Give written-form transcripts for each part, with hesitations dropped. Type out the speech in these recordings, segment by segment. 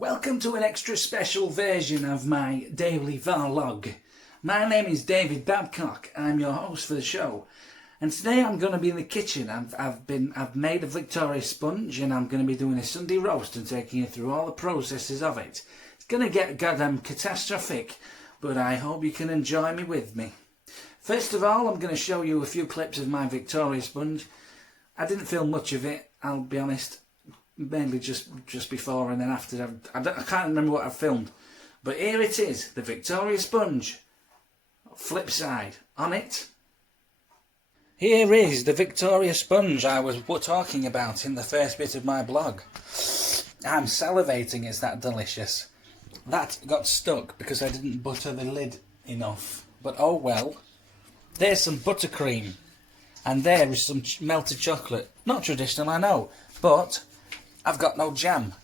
Welcome to an extra special version of my daily vlog. My name is David Babcock. I'm your host for the show, and today I'm going to be in the kitchen. I've made a Victoria sponge, and I'm going to be doing a Sunday roast and taking you through all the processes of it. It's going to get goddamn catastrophic, but I hope you can enjoy me with me. First of all, I'm going to show you a few clips of my Victoria sponge. I didn't film much of it, I'll be honest. Mainly just before and then after. I can't remember what I've filmed, but here it is, the Victoria sponge. Flip side on it. Here is the Victoria sponge I was talking about in the first bit of my blog. I'm salivating, it's that delicious. That got stuck because I didn't butter the lid enough, but oh well. There's some buttercream, and there is some melted chocolate. Not traditional, I know, but I've got no jam.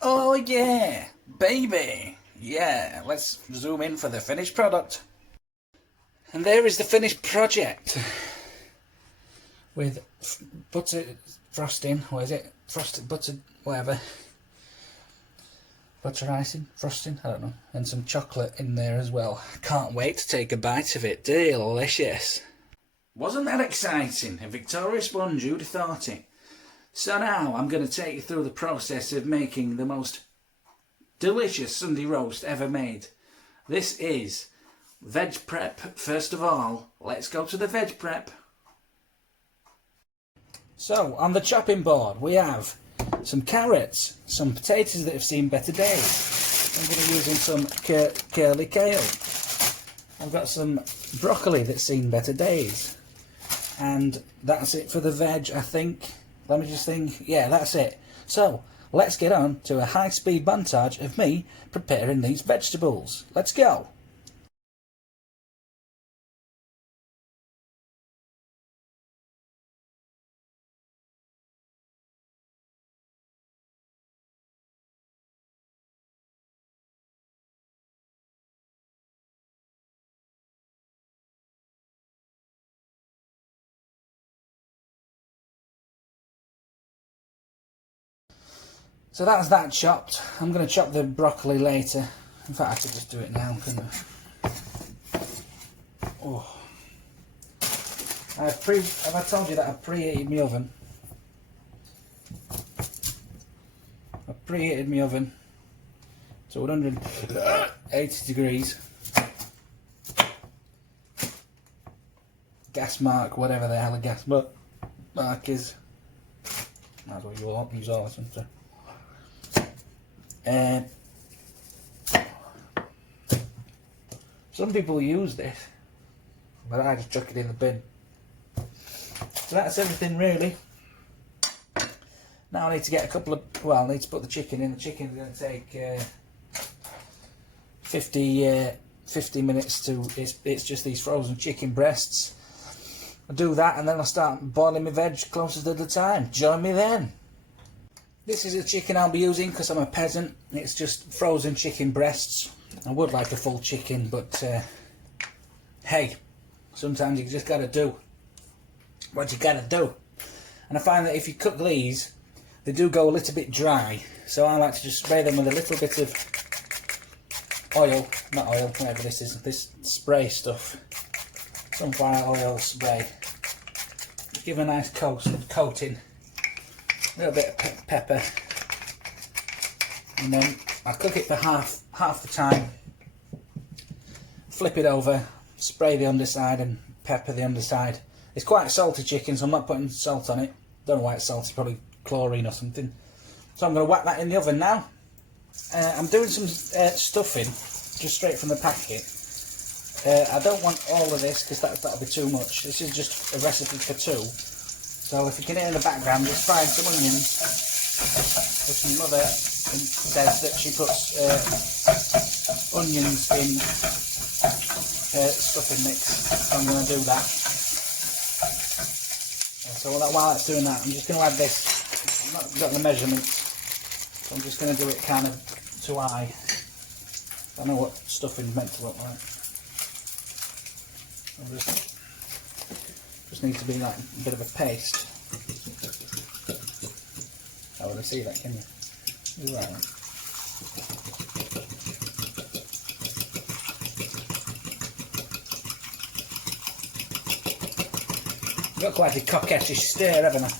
Oh yeah, baby. Yeah, let's zoom in for the finished product. And there is the finished project. With butter frosting, what is it? Frosted butter, whatever. Butter icing, frosting, I don't know. And some chocolate in there as well. Can't wait to take a bite of it. Delicious. Wasn't that exciting? A Victoria sponge, who'd have thought it? So now I'm going to take you through the process of making the most delicious Sunday roast ever made. This is veg prep. First of all, let's go to the veg prep. So on the chopping board we have some carrots, some potatoes that have seen better days. I'm going to be using some curly kale. I've got some broccoli that's seen better days. And that's it for the veg, I think. Let me just think. Yeah, that's it. So, let's get on to a high-speed montage of me preparing these vegetables. Let's go. So that's that chopped. I'm going to chop the broccoli later. In fact, I could just do it now, couldn't I? Oh. Have I told you that I've preheated my oven? I've preheated my oven to 180 degrees. Gas mark, whatever the hell a gas mark is. Might as well use all this one. So. Some people use this, but I just chuck it in the bin. So that's everything really. Now I need to get I need to put the chicken in. The chicken's going to take 50 minutes to, it's just these frozen chicken breasts. I'll do that and then I'll start boiling my veg closer to the time. Join me then. This is the chicken I'll be using because I'm a peasant. It's just frozen chicken breasts. I would like a full chicken, but hey, sometimes you just gotta do what you gotta do. And I find that if you cook these, they do go a little bit dry. So I like to just spray them with a little bit of oil, not oil, whatever this is, this spray stuff. Sunflower oil spray. Just give a nice coating. A little bit of pepper, and then I cook it for half the time, flip it over, spray the underside and pepper the underside. It's quite a salty chicken, so I'm not putting salt on it. Don't know why it's salty, probably chlorine or something. So I'm going to whack that in the oven now. I'm doing some stuffing just straight from the packet. I don't want all of this because that'll be too much. This is just a recipe for two. So if you can hear in the background, just frying some onions. Because my mother says that she puts onions in stuffing mix. So I'm going to do that. So while it's doing that, I'm just going to add this. I've not got the measurements, so I'm just going to do it kind of to eye. I know what stuffing's meant to look like. Just needs to be like a bit of a paste. I wouldn't see that, can you? You're right. Got quite a coquettish stir, haven't I?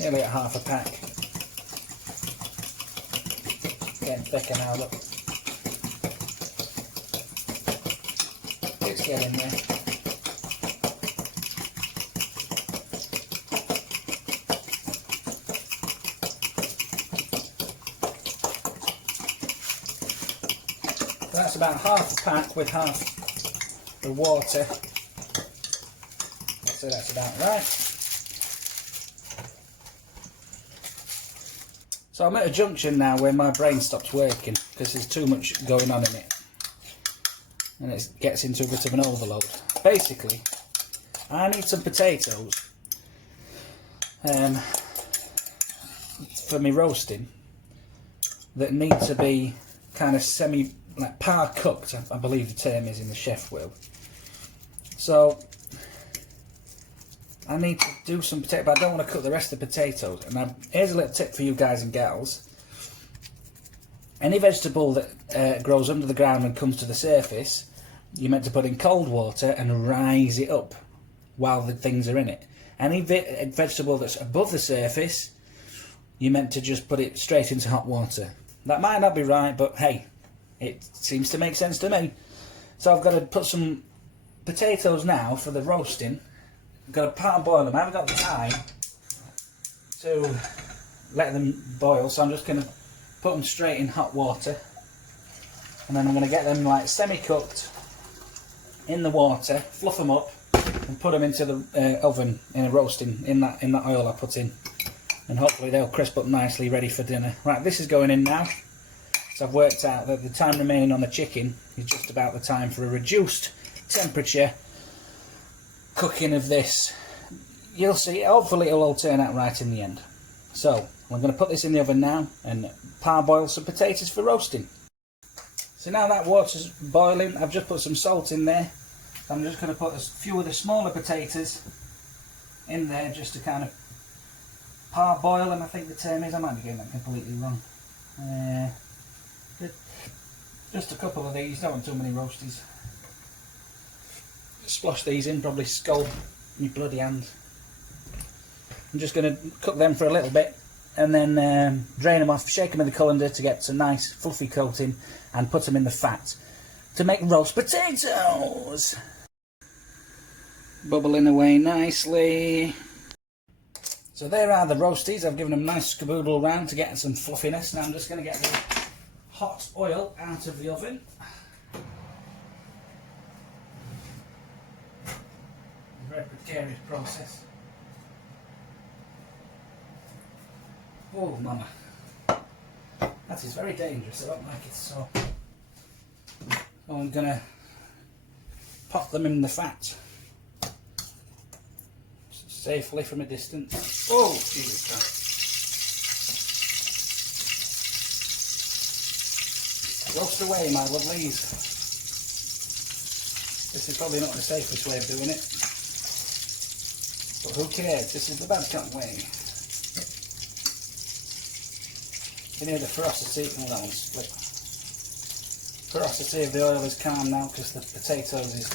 Nearly at half a pack. Getting thicker now, look. It's getting there. That's about half a pack with half the water. So that's about right. So I'm at a junction now where my brain stops working because there's too much going on in it. And it gets into a bit of an overload. Basically, I need some potatoes for me roasting that need to be kind of like par cooked, I believe the term is in the chef world. So I need to do some potato, but I don't want to cook the rest of the potatoes. And here's a little tip for you guys and gals. Any vegetable that grows under the ground and comes to the surface, you're meant to put in cold water and rise it up while the things are in it. Any vegetable that's above the surface, you're meant to just put it straight into hot water. That might not be right, but hey, it seems to make sense to me. So I've got to put some potatoes now for the roasting. I've got to parboil them. I haven't got the time to let them boil, so I'm just going to put them straight in hot water. And then I'm going to get them like semi-cooked in the water, fluff them up, and put them into the oven in a roasting in that oil I put in. And hopefully they'll crisp up nicely, ready for dinner. Right, this is going in now. So I've worked out that the time remaining on the chicken is just about the time for a reduced temperature cooking of this. You'll see, hopefully it'll all turn out right in the end. So I'm going to put this in the oven now and parboil some potatoes for roasting. So now that water's boiling, I've just put some salt in there. I'm just going to put a few of the smaller potatoes in there just to kind of parboil them, I think the term is. I might be getting that completely wrong. Just a couple of these, don't want too many roasties. Splosh these in, probably scald my bloody hand. I'm just going to cook them for a little bit and then drain them off, shake them in the colander to get a nice fluffy coating and put them in the fat to make roast potatoes. Bubbling away nicely. So there are the roasties. I've given them a nice scaboodle round to get some fluffiness. Now I'm just going to get the hot oil out of the oven. A very precarious process. Oh, mama. That is very dangerous. I don't like it so. I'm going to pop them in the fat. Safely from a distance. Oh, Jesus Christ. Roast away, my lovelies. This is probably not the safest way of doing it. But who cares? This is the Babcock way. You know the ferocity, oh that one's split. Ferocity of the oil is calm now because the potatoes is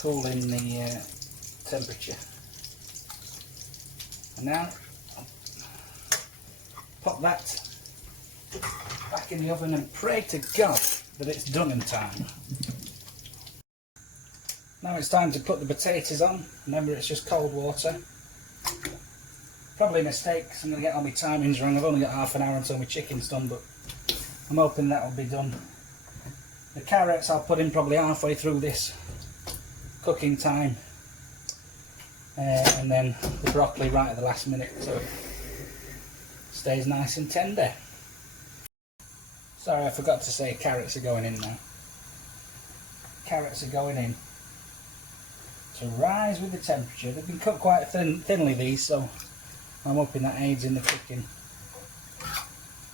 cooling the temperature. And now I'll pop that back in the oven and pray to God that it's done in time. Now it's time to put the potatoes on. Remember, it's just cold water. Probably a mistake because I'm going to get all my timings wrong. I've only got half an hour until my chicken's done, but I'm hoping that'll be done. The carrots I'll put in probably halfway through this cooking time. And then the broccoli right at the last minute so it stays nice and tender. Sorry, I forgot to say carrots are going in now. Carrots are going in to rise with the temperature. They've been cut quite thinly these, so I'm hoping that aids in the cooking.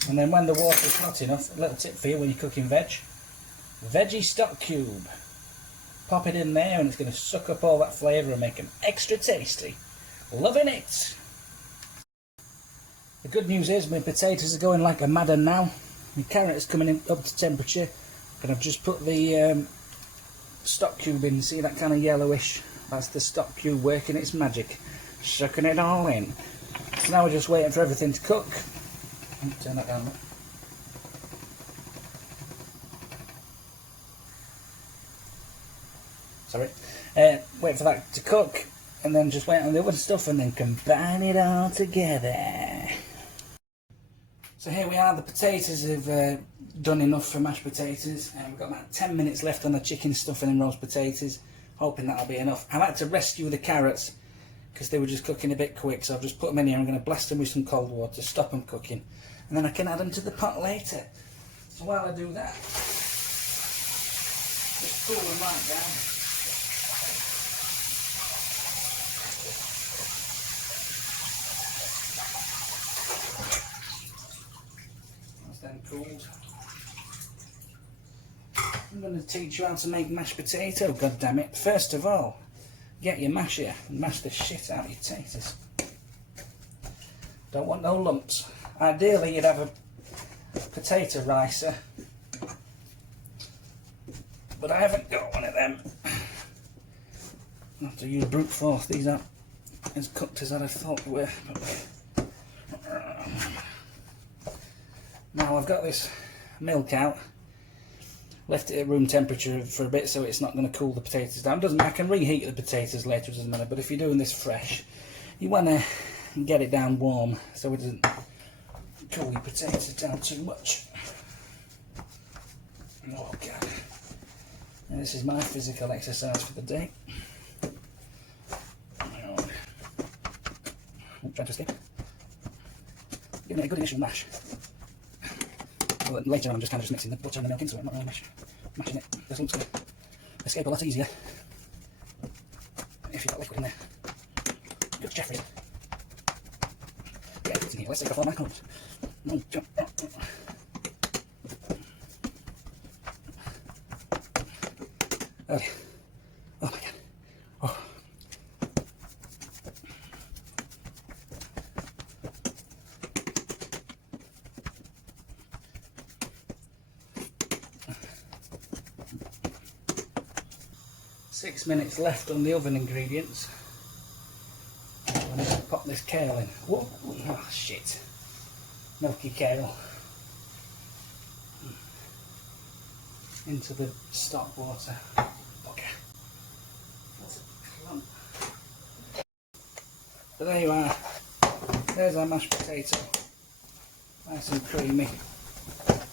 And then when the water's hot enough, a little tip for you when you're cooking veg, veggie stock cube. Pop it in there and it's going to suck up all that flavour and make them extra tasty. Loving it! The good news is my potatoes are going like a madder now. My carrot is coming in up to temperature, and I've just put the stock cube in. See that kind of yellowish? That's the stock cube working its magic, sucking it all in. So now we're just waiting for everything to cook. Turn that down. Sorry. Wait for that to cook, and then just wait on the other stuff, and then combine it all together. So here we are. The potatoes have done enough for mashed potatoes. We've got about 10 minutes left on the chicken stuffing and roast potatoes. Hoping that'll be enough. I've had to rescue the carrots because they were just cooking a bit quick, so I've just put them in here. I'm going to blast them with some cold water to stop them cooking, and then I can add them to the pot later. So while I do that, just cool them right down. That's then cooled. I'm going to teach you how to make mashed potato, god damn it. First of all, get your masher and mash the shit out of your potatoes. Don't want no lumps. Ideally you'd have a potato ricer, but I haven't got one of them. I'll have to use brute force. These aren't as cooked as I thought they were. Now I've got this milk out. Left it at room temperature for a bit so it's not going to cool the potatoes down. Doesn't matter, I can reheat the potatoes later, it doesn't matter, but if you're doing this fresh, you want to get it down warm so it doesn't cool your potatoes down too much. Oh god. And this is my physical exercise for the day. Try to escape. Giving it a good initial mash. Well, later on I'm just kind of mixing the butter and the milk into it, not really mashing it. This lump's going to escape a lot easier if you've got liquid in there. Good Jeffrey. Yeah, it's in here. Let's take off all my clothes. Okay. Oh my god. Oh. Six minutes left on the oven ingredients. I'm going to pop this kale in. Whoa. Oh shit. Milky kale. Into the stock water. Okay. That's a clump. But there you are. There's our mashed potato. Nice and creamy. Oh,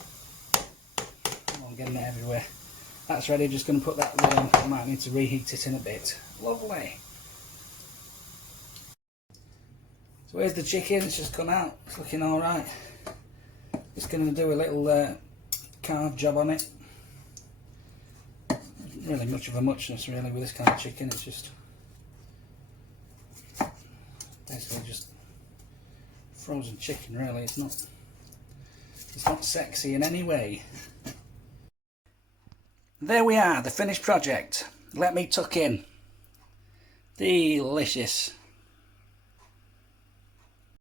I'm getting it everywhere. That's ready, just going to put that lid on. I might need to reheat it in a bit. Lovely. So here's the chicken, it's just come out. It's looking alright. Just going to do a little carve job on it. Not really much of a muchness really with this kind of chicken, it's just basically just frozen chicken really. It's not sexy in any way. There we are, the finished project. Let me tuck in. Delicious.